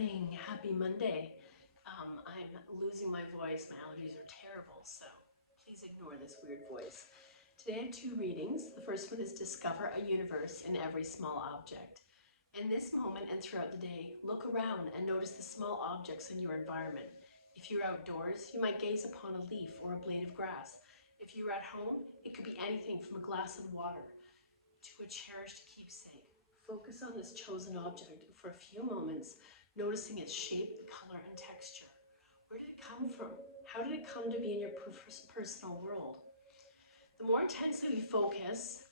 morning. Happy Monday. I'm losing my voice. My allergies are terrible, so please ignore this weird voice. Today I have two readings. The first one is Discover a Universe in Every Small Object. In this moment and throughout the day, look around and notice the small objects in your environment. If you're outdoors, you might gaze upon a leaf or a blade of grass. If you're at home, it could be anything from a glass of water to a cherished keepsake. Focus on this chosen object for a few moments, noticing its shape, color, and texture. Where did it come from? How did it come to be in your personal world? The more intensely we focus,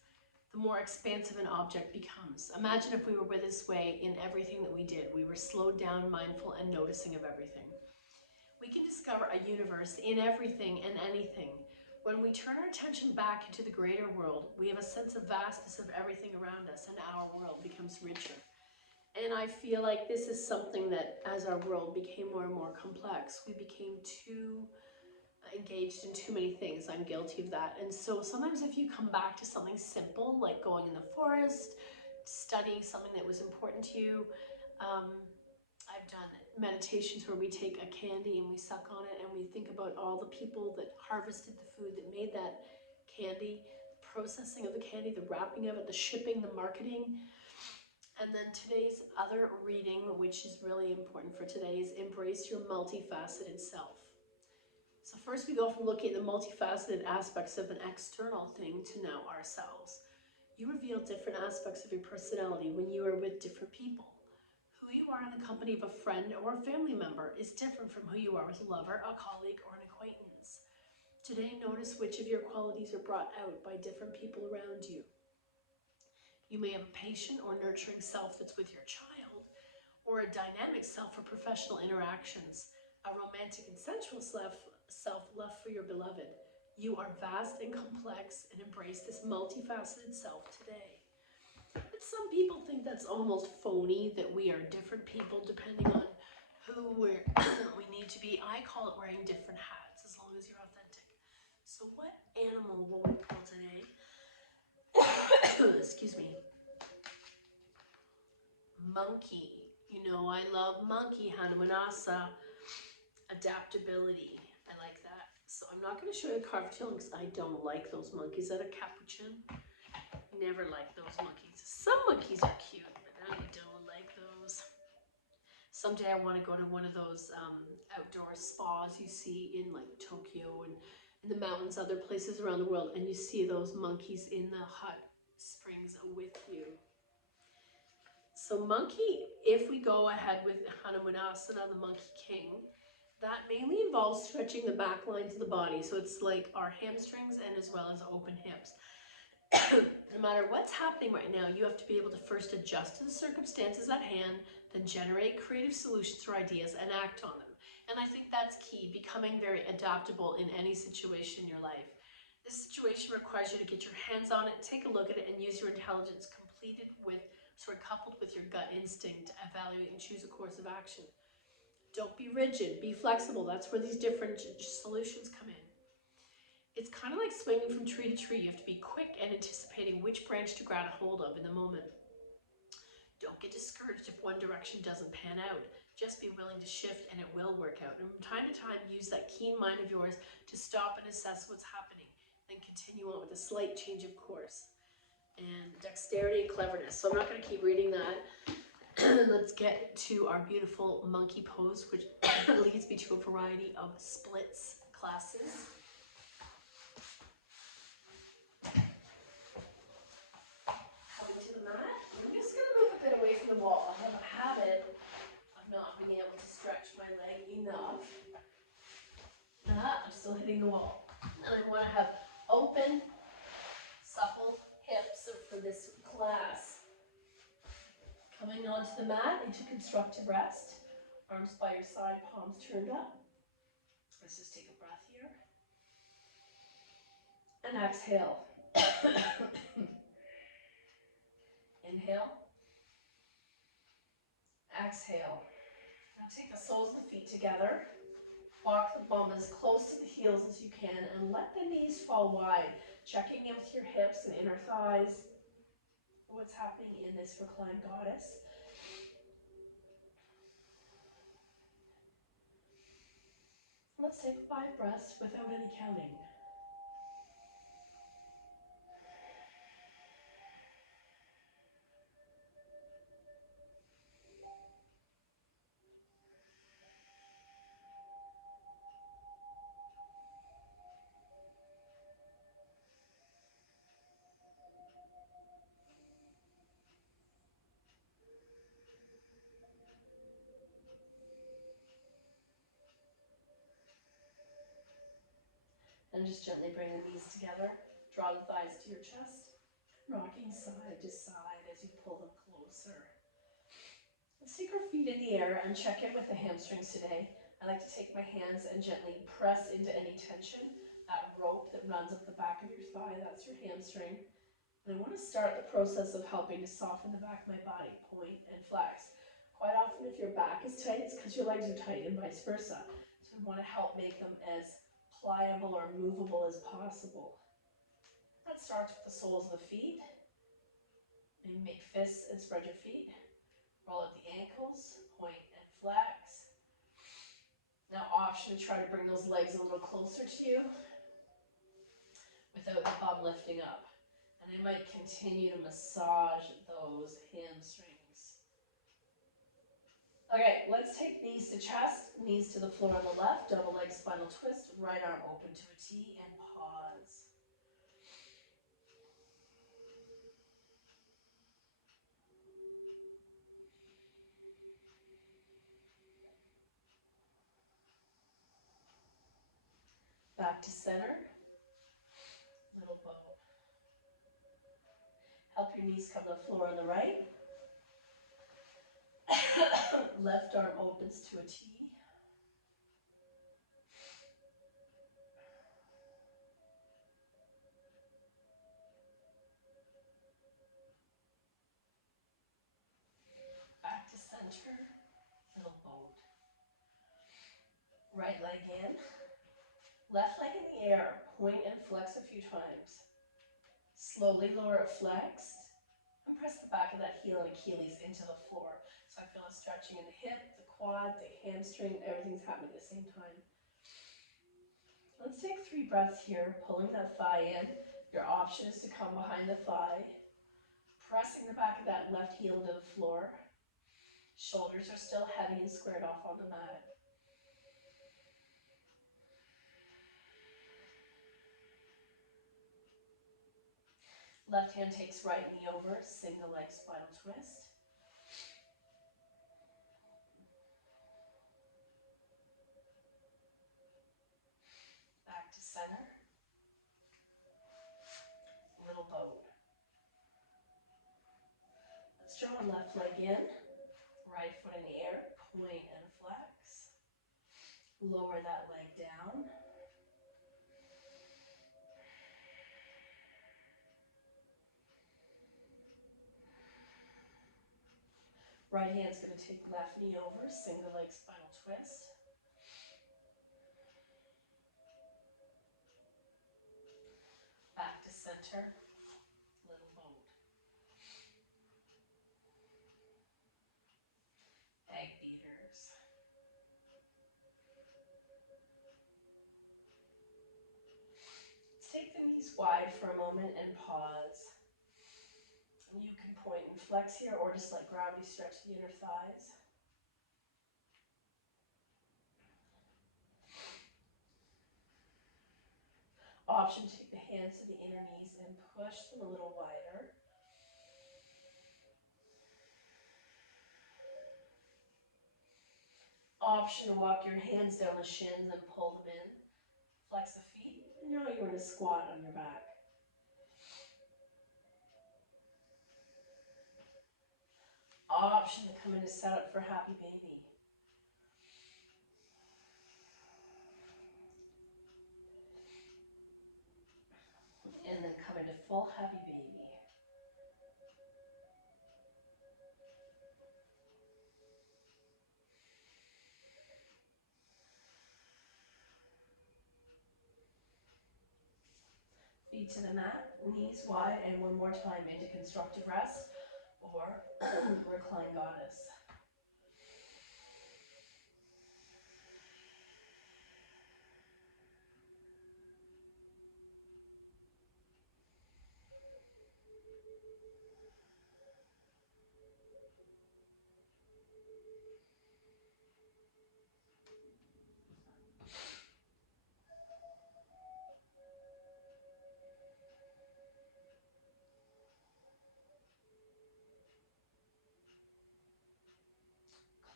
the more expansive an object becomes. Imagine if we were this way in everything that we did. We were slowed down, mindful, and noticing of everything. We can discover a universe in everything and anything. When we turn our attention back into the greater world, we have a sense of vastness of everything around us, and our world becomes richer. And I feel like this is something that, as our world became more and more complex, we became too engaged in too many things. I'm guilty of that. And so sometimes if you come back to something simple, like going in the forest, studying something that was important to you, I've done meditations where we take a candy and we suck on it and we think about all the people that harvested the food, that made that candy, the processing of the candy, the wrapping of it, the shipping, the marketing. And then today's other reading, which is really important for today, is Embrace Your Multifaceted Self. So first we go from looking at the multifaceted aspects of an external thing to now ourselves. You reveal different aspects of your personality when you are with different people. Who you are in the company of a friend or a family member is different from who you are with a lover, a colleague, or an acquaintance. Today, notice which of your qualities are brought out by different people around you. You may have a patient or nurturing self that's with your child, or a dynamic self for professional interactions, a romantic and sensual self left for your beloved. You are vast and complex, and embrace this multifaceted self today. But some people think that's almost phony, that we are different people depending on who we need to be. I call it wearing different hats, as long as you're authentic. So what animal will we pull today? Excuse me. Monkey. You know I love monkey, Hanumanasa. Adaptability. I like that. So I'm not going to show you a carved tail because I don't like those monkeys that are capuchin. Never like those monkeys. Some monkeys are cute, but I don't like those. Someday I want to go to one of those outdoor spas you see in like Tokyo and in the mountains, other places around the world, and you see those monkeys in the hot springs with you. So monkey, if we go ahead with Hanumanasana, the Monkey King, that mainly involves stretching the back lines of the body. So it's like our hamstrings and as well as open hips. No matter what's happening right now, you have to be able to first adjust to the circumstances at hand, then generate creative solutions or ideas and act on them. And I think that's key, becoming very adaptable in any situation in your life. This situation requires you to get your hands on it, take a look at it, and use your intelligence coupled with your gut instinct to evaluate and choose a course of action. Don't be rigid, be flexible. That's where these different solutions come in. It's kind of like swinging from tree to tree. You have to be quick and anticipating which branch to grab a hold of in the moment. Don't get discouraged if one direction doesn't pan out. Just be willing to shift and it will work out. And from time to time, use that keen mind of yours to stop and assess what's happening. Then continue on with a slight change of course. And dexterity and cleverness. So I'm not going to keep reading that. Let's get to our beautiful monkey pose, which leads me to a variety of splits classes. Coming to the mat. I'm just going to move a bit away from the wall. I have a habit of not being able to stretch my leg enough. I'm still hitting the wall. And I want to have open, supple hips for this class. Coming onto the mat into constructive rest. Arms by your side, palms turned up. Let's just take a breath here. And exhale. Inhale. Exhale. Now take the soles of the feet together. Walk the bum as close to the heels as you can and let the knees fall wide. Checking in with your hips and inner thighs. What's happening in this reclined goddess. Let's take 5 breaths without any counting. And just gently bring the knees together. Draw the thighs to your chest. Rocking side to side as you pull them closer. Let's take our feet in the air and check in with the hamstrings today. I like to take my hands and gently press into any tension. That rope that runs up the back of your thigh, that's your hamstring. And I want to start the process of helping to soften the back of my body, point and flex. Quite often if your back is tight, it's because your legs are tight and vice versa. So we want to help make them as pliable or movable as possible. That starts with the soles of the feet. Maybe make fists and spread your feet. Roll out the ankles, point and flex. Now option to try to bring those legs a little closer to you without the bum lifting up. And I might continue to massage those hamstrings. Okay, let's take knees to chest, knees to the floor on the left, double leg spinal twist, right arm open to a T, and pause. Back to center, little bow. Help your knees come to the floor on the right. Left arm opens to a T. Back to center, little boat. Right leg in. Left leg in the air, point and flex a few times. Slowly lower it flexed, and press the back of that heel and Achilles into the floor. So I feel a stretching in the hip, the quad, the hamstring, everything's happening at the same time. Let's take 3 breaths here, pulling that thigh in. Your option is to come behind the thigh, pressing the back of that left heel to the floor. Shoulders are still heavy and squared off on the mat. Left hand takes right knee over, single leg spinal twist. Back to center. Little boat. Let's draw left leg in, right foot in the air, point and flex. Lower that leg down. Right hand's going to take left knee over, single leg spinal twist. Back to center, little boat. Egg beaters. Let's take the knees wide for a moment and pause. You can point and flex here or just let gravity stretch the inner thighs. Option to take the hands to the inner knees and push them a little wider. Option to walk your hands down the shins and pull them in. Flex the feet, and now you're in a squat on your back. Option to come into setup for happy baby. And then come into full happy baby. Feet to the mat, knees wide, and one more time into constructive rest or recline goddess.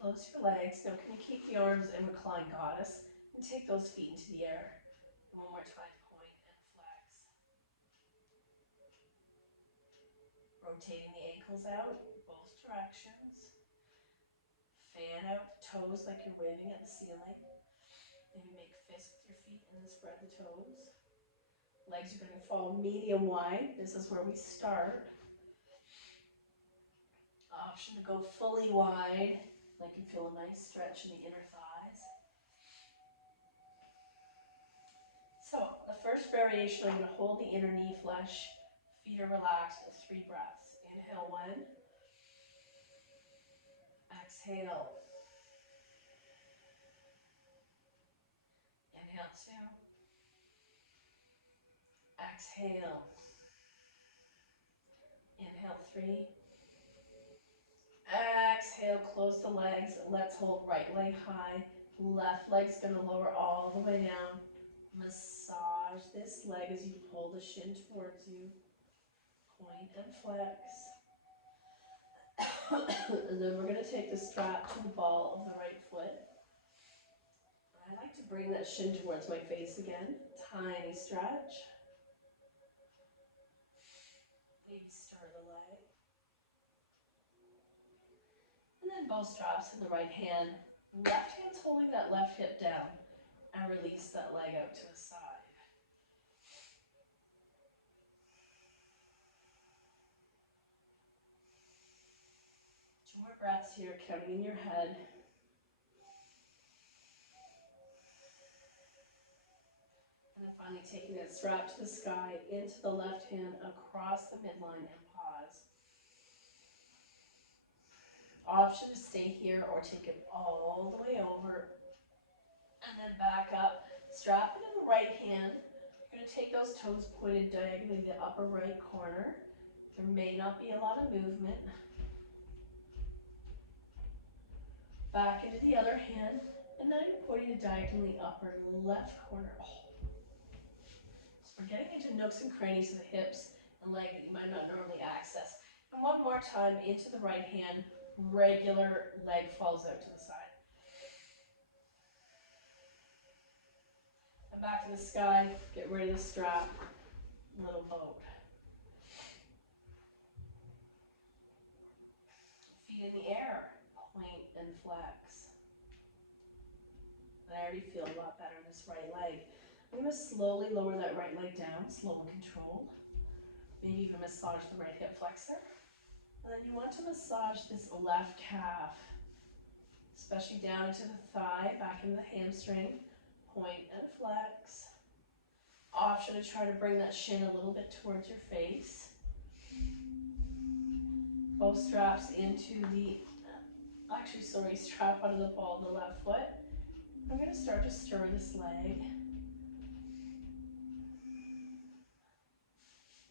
Close your legs. Now can you keep the arms in reclined goddess and take those feet into the air. One more time, point and flex. Rotating the ankles out, both directions. Fan out the toes like you're waving at the ceiling. Maybe make fists with your feet and then spread the toes. Legs are going to fall medium wide. This is where we start. Option to go fully wide. I can feel a nice stretch in the inner thighs. So the first variation, I'm going to hold the inner knee flush. Feet are relaxed. 3 breaths. Inhale 1. Exhale. Inhale 2. Exhale. Inhale 3. Exhale, close the legs. Let's hold right leg high. Left leg's going to lower all the way down. Massage this leg as you pull the shin towards you. Point and flex. And then we're going to take the strap to the ball of the right foot. I like to bring that shin towards my face again. Tiny stretch. Maybe stir the leg. And then both straps in the right hand. Left hand's holding that left hip down. And release that leg out to the side. 2 more breaths here, counting in your head. And then finally taking that strap to the sky, into the left hand, across the midline, and pause. Option to stay here or take it all the way over. And then back up. Strap it in the right hand. You're going to take those toes pointed diagonally to the upper right corner. There may not be a lot of movement. Back into the other hand. And now you're pointing to diagonally upper left corner. So we're getting into nooks and crannies of the hips and leg that you might not normally access. And one more time into the right hand. Regular leg falls out to the side. And back to the sky. Get rid of the strap. Little boat. Feet in the air. Point and flex. I already feel a lot better in this right leg. I'm going to slowly lower that right leg down, slow and controlled. Maybe even massage the right hip flexor. And then you want to massage this left calf, especially down into the thigh, back into the hamstring. Point and flex. Option to try to bring that shin a little bit towards your face. Both straps into the, strap onto the ball of the left foot. I'm going to start to stir this leg.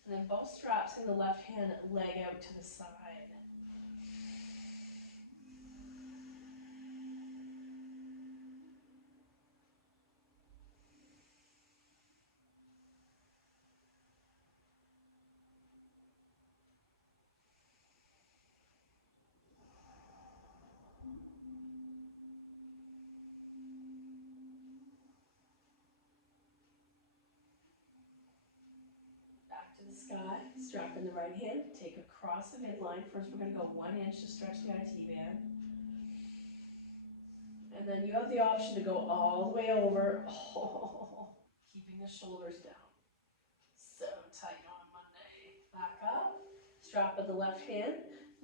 And then both straps in the left hand, leg out to the side. Sky, strap in the right hand, take across the midline. First we're going to go 1 inch to stretch the IT band. And then you have the option to go all the way over, keeping the shoulders down. So tight on Monday. Back up, strap in the left hand.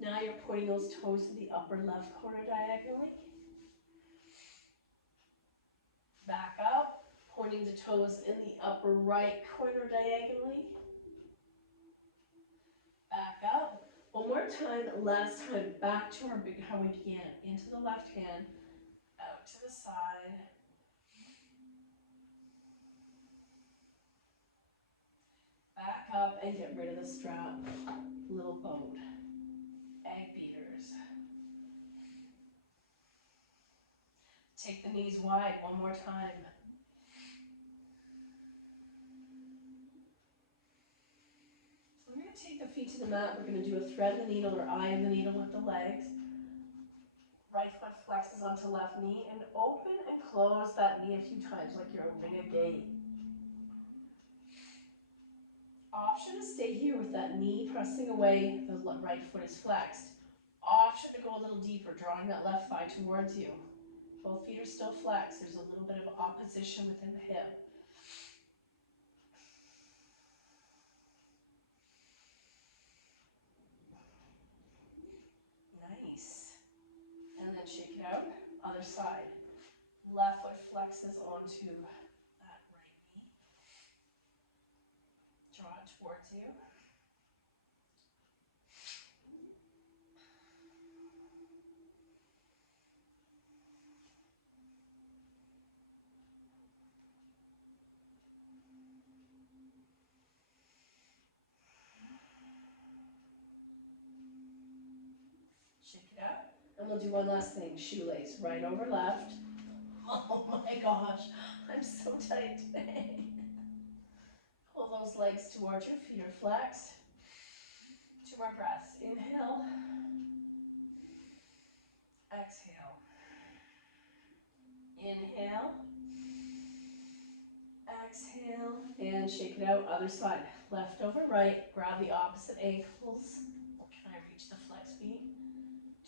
Now you're pointing those toes to the upper left corner diagonally. Back up, pointing the toes in the upper right corner diagonally. Back up. One more time, last time, back to how we began. Into the left hand, out to the side. Back up and get rid of the strap. Little boat. Egg beaters. Take the knees wide one more time. So we're going to take the feet to the mat. We're going to do a thread of the needle or eye of the needle with the legs. Right foot flexes onto left knee and open and close that knee a few times like you're opening a gate. Option to stay here with that knee pressing away, the right foot is flexed. Option to go a little deeper, drawing that left thigh towards you. Both feet are still flexed. There's a little bit of opposition within the hip. Nice. And then shake it out. Other side. Left foot flexes onto that right knee. Draw it towards you. Shake it out. And we'll do one last thing. Shoelace. Right over left. Oh my gosh. I'm so tight today. Pull those legs towards you. Feet are flexed. 2 more breaths. Inhale. Exhale. Inhale. Exhale. And shake it out. Other side. Left over right. Grab the opposite ankles. Can I reach the flex feet?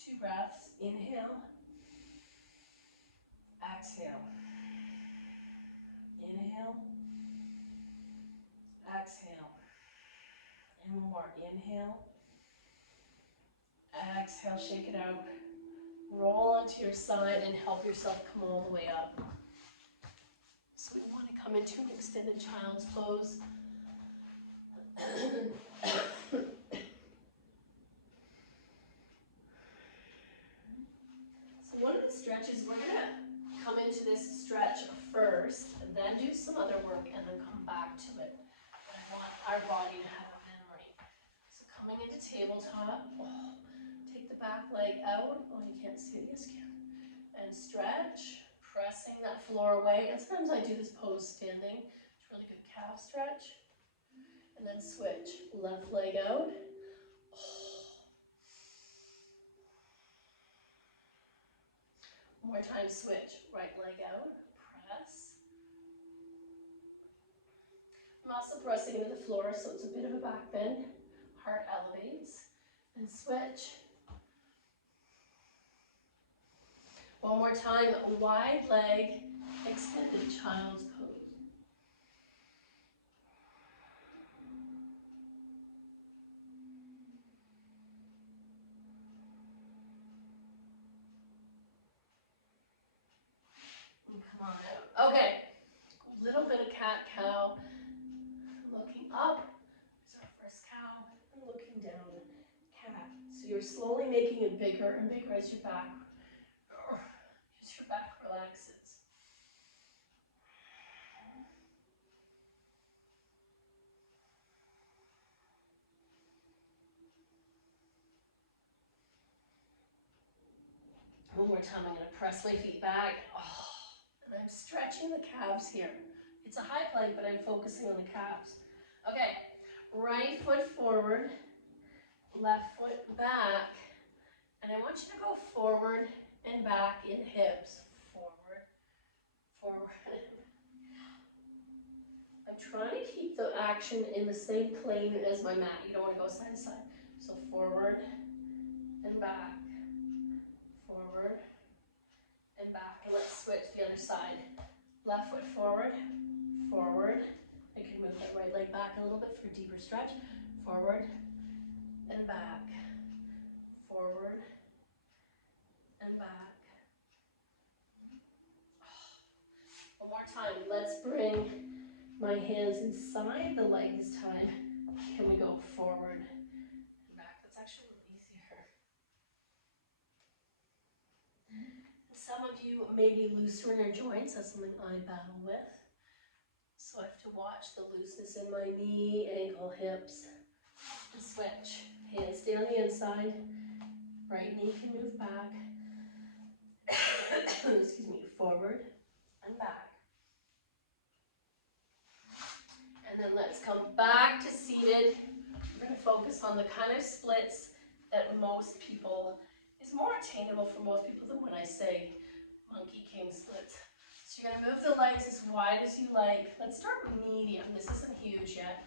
2 breaths. Inhale. Exhale. Inhale. Exhale. And more. Inhale. Exhale. Shake it out. Roll onto your side and help yourself come all the way up. So we want to come into an extended child's pose. So one of the stretches, we're going to come into this stretch first, and then do some other work, and then come back to it. But I want our body to have a memory. So coming into tabletop, take the back leg out. Oh, you can't see it, yes you can. And stretch, pressing that floor away. And sometimes I do this pose standing. It's a really good calf stretch. And then switch, left leg out. One more time, switch, right leg out, press. I'm also pressing into the floor, so it's a bit of a back bend. Heart elevates, and switch. One more time, wide leg, extended child's pose. And come on out. Okay, a little bit of cat-cow. Looking up is our first cow, and looking down, cat. So you're slowly making it bigger and bigger as your back relaxes. One more time, I'm going to press my feet back. And I'm stretching the calves here. It's a high plank, but I'm focusing on the calves. Okay, right foot forward, left foot back. And I want you to go forward and back in hips. Forward, forward. I'm trying to keep the action in the same plane as my mat. You don't want to go side to side. So forward and back. Forward and back. And let's switch the other side. Left foot forward, forward. I can move that right leg back a little bit for a deeper stretch. Forward and back. Forward and back. One more time. Let's bring my hands inside the leg this time. Can we go forward and back? That's actually a little easier. Some of you may be looser in your joints. That's something I battle with. So I have to watch the looseness in my knee, ankle, hips. And switch. Hands stay on the inside. Right knee can move back. Excuse me. Forward and back. And then let's come back to seated. We're going to focus on the kind of splits that most people, is it's more attainable for most people than when I say monkey king splits. So you're gonna move the legs as wide as you like. Let's start medium. This isn't huge yet.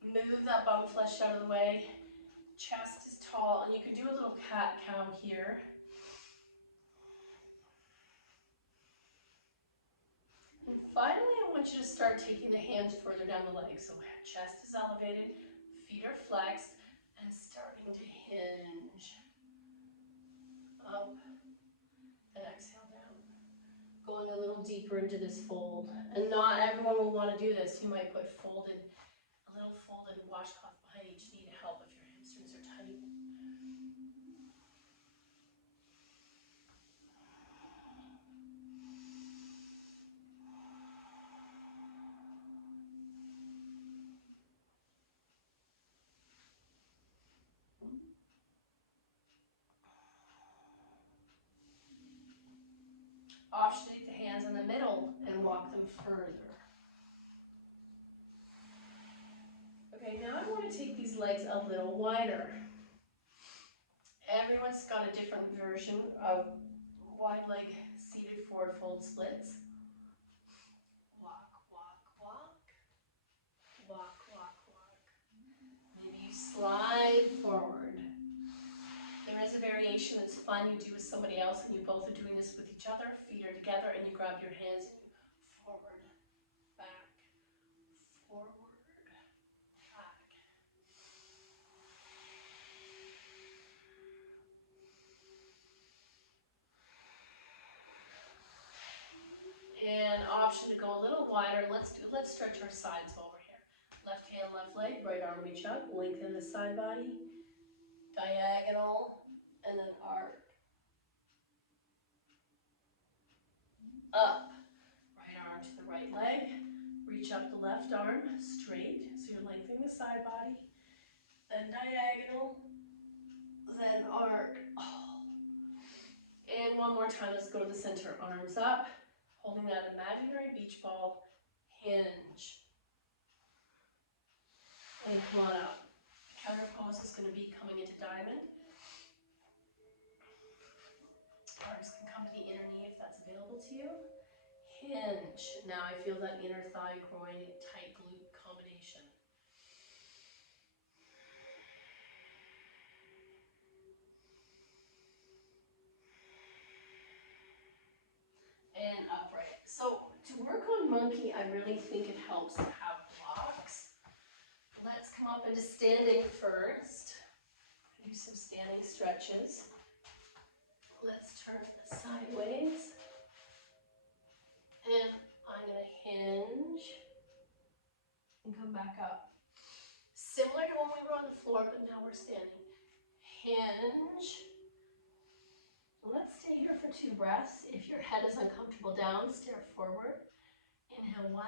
Move that bum flesh out of the way. Chest is tall, and you can do a little cat-cow here. And finally, I want you to start taking the hands further down the legs. So chest is elevated, feet are flexed, and starting to hinge. Up, and exhale down. Going a little deeper into this fold. And not everyone will want to do this. You might put a little folded washcloth behind each knee to help if your hamstrings are tight. Offshoot the hands in the middle and walk them further. Okay, now I want to take these legs a little wider. Everyone's got a different version of wide leg seated forward fold splits. Walk, walk, walk. Walk, walk, walk. Maybe you slide forward. There is a variation that's fun you do with somebody else, and you both are doing this with each other. Feet are together, and you grab your hands and you forward, back, forward, back. And option to go a little wider. Let's stretch our sides over here. Left hand, left leg, right arm reach up, lengthen the side body, diagonal, and then arc. Up, right arm to the right leg, reach up the left arm, straight, so you're lengthening the side body, then diagonal, then arc. Oh. And one more time, let's go to the center, arms up, holding that imaginary beach ball, hinge. And come on up. Counter pose is going to be coming into diamond. Arms can come to the inner knee if that's available to you. Hinge. Now I feel that inner thigh, groin, tight glute combination. And upright. So to work on monkey, I really think it helps to have blocks. Let's come up into standing first. Do some standing stretches. Let's turn sideways. And I'm going to hinge and come back up. Similar to when we were on the floor, but now we're standing. Hinge. Let's stay here for 2 breaths. If your head is uncomfortable down, stare forward. Inhale 1.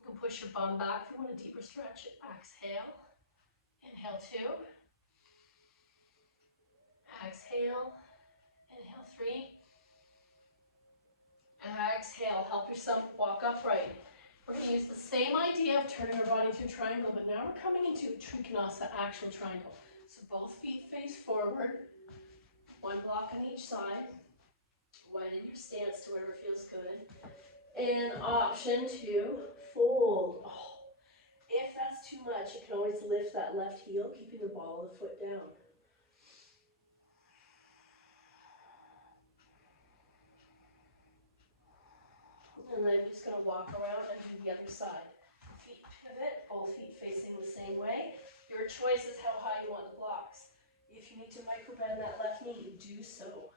You can push your bum back if you want a deeper stretch. Exhale. Inhale 2. Exhale. Inhale 3. Exhale. Help yourself walk upright. We're going to use the same idea of turning our body into a triangle, but now we're coming into Trikonasa, actual triangle. So both feet face forward. 1 block on each side. Widen your stance to wherever feels good. And option to fold. Oh, if that's too much, you can always lift that left heel, keeping the ball of the foot down. And then I'm just going to walk around and do the other side. Feet pivot, both feet facing the same way. Your choice is how high you want the blocks. If you need to micro bend that left knee, do so.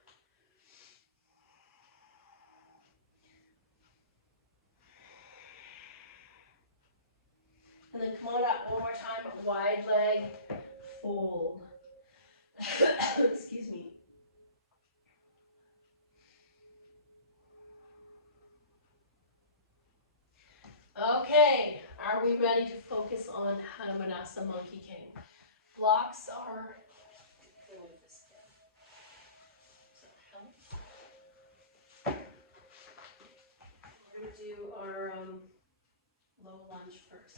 And then come on up one more time, wide leg, fold. Excuse me. Okay, are we ready to focus on Hanumanasa Monkey King? Blocks are, move this again. We're going to do our low lunge first.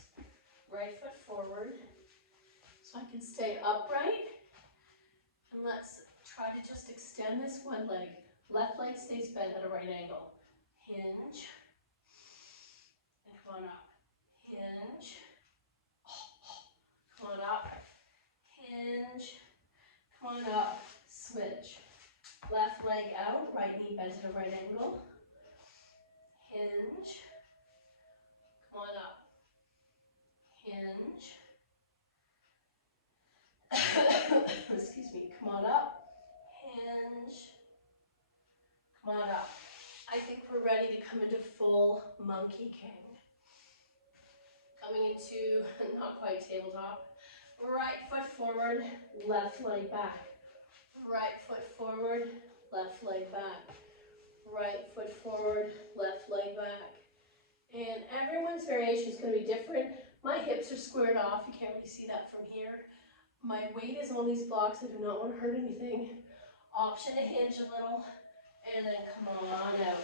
Right foot forward, so I can stay upright. And let's Try to just extend this one leg. Left leg stays bent at a right angle. Hinge. And come on up. Hinge. Come on up. Hinge. Come on up. Switch. Left leg out. Right knee bent at a right angle. Hinge. Come on up. Hinge. Excuse me. Come on up. Hinge. Come on up. I think we're ready to come into full Monkey King. Coming into not quite tabletop. Right foot forward, left leg back. Right foot forward, left leg back. Right foot forward, left leg back. And everyone's variation is going to be different. My hips are squared off. You can't really see that from here. My weight is on these blocks. I do not want to hurt anything. Option to hinge a little. And then come on out.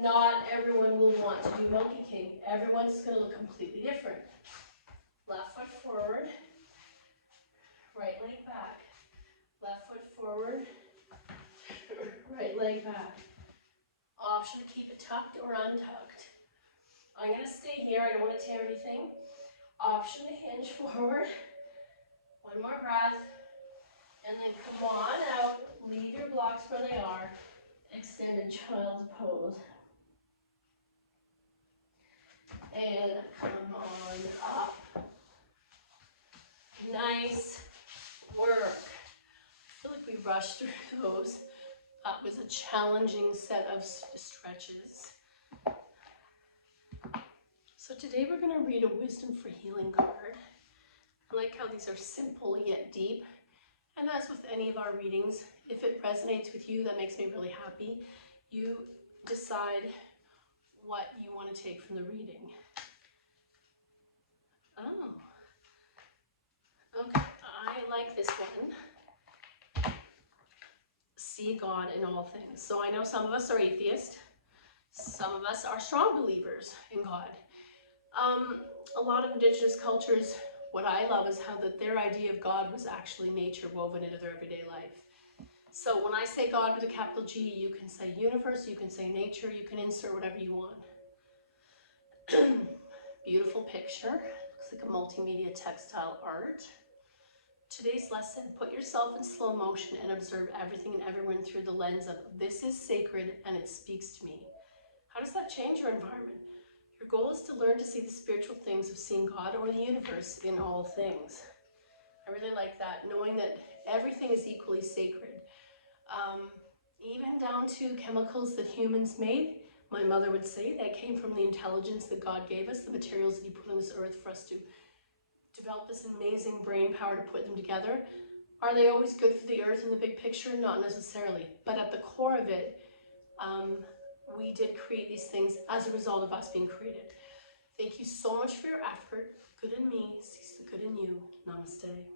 Not everyone will want to do Monkey King. Everyone's going to look completely different. Left foot forward. Right leg back. Left foot forward. Right leg back. Option to keep it tucked or untucked. I'm going to stay here. I don't want to tear anything. Option to hinge forward. One more breath. And then come on out. Leave your blocks where they are. Extended child's pose. And come on up. Nice work. I feel like we rushed through those. That was a challenging set of stretches. So today we're going to read a Wisdom for Healing card. I like how these are simple yet deep. And as with any of our readings, if it resonates with you, that makes me really happy. You decide what you want to take from the reading. Oh. Okay, I like this one. See God in all things. So I know some of us are atheists. Some of us are strong believers in God. A lot of indigenous cultures, what I love is how that their idea of God was actually nature woven into their everyday life. So when I say God with a capital G, you can say universe, you can say nature, you can insert whatever you want. Beautiful picture. Looks like a multimedia textile art. Today's lesson, put yourself in slow motion and observe everything and everyone through the lens of this is sacred and it speaks to me. How does that change your environment? Your goal is to learn to see the spiritual things of seeing God or the universe in all things. I really like that, knowing that everything is equally sacred. Even down to chemicals that humans made. My mother would say that came from the intelligence that God gave us, the materials that he put on this earth for us to develop this amazing brain power to put them together. Are they always good for the earth in the big picture? Not necessarily. But at the core of it, we did create these things as a result of us being created. Thank you so much for your effort. Good in me sees the good in you. Namaste.